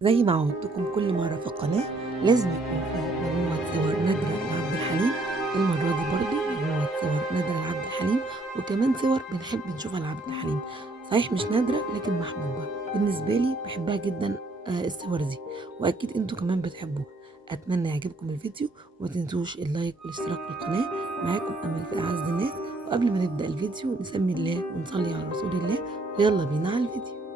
زي ما عودتكم كل مرة في القناة لازم يكون في مجموعة صور نادرة لعبد الحليم. المرة دي برضو مجموعة صور نادرة لعبد الحليم، وكمان صور بنحب نشوفها لعبد الحليم. صحيح مش نادرة لكن محبوبة بالنسبة لي، بحبها جدا. الصور دي وأكيد انتوا كمان بتحبوها. أتمنى يعجبكم الفيديو، وما تنسوش اللايك والاشتراك في القناة. معاكم أمل في أعز الناس. وقبل ما نبدأ الفيديو نسمي الله ونصلي على رسول الله، ويلا بينا على الفيديو.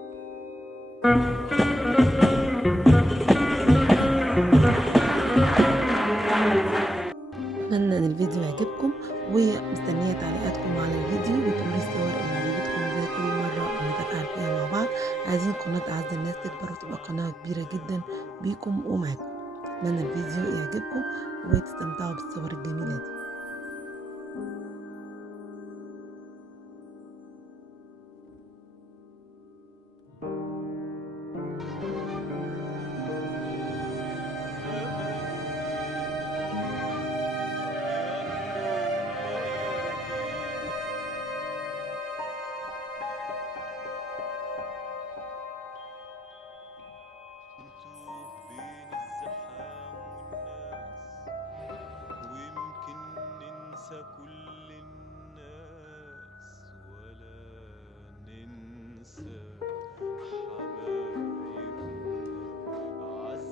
أتمنى إن الفيديو يعجبكم، ومستنية تعليقاتكم على الفيديو، وتقولوا الصور اللي عجبتكم زي كل مرة ونتفاعل فيها مع بعض. عايزين قناة أعز الناس تكبر وتبقى قناة كبيرة جدا بيكم ومعاكم. أتمنى الفيديو يعجبكم وتستمتعوا بالصور الجميلة دي. نتوه بين الزحام والناس، ويمكن ننسى كل الناس، ولا ننسى حبايبنا أعز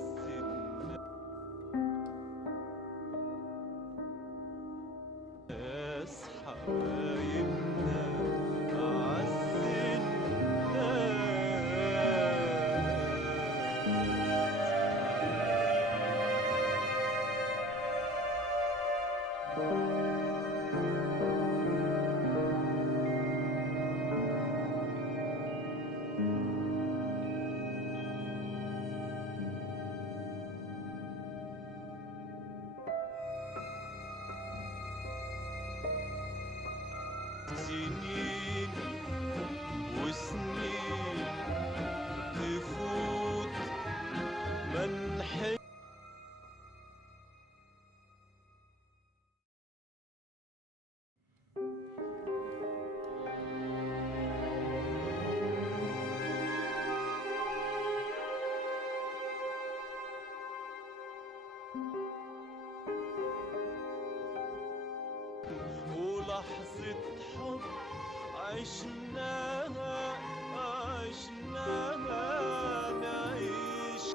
الناس، حبايبنا أعز سنين وسنين تفوت منحي. ولحظة حب عشناها نعيش.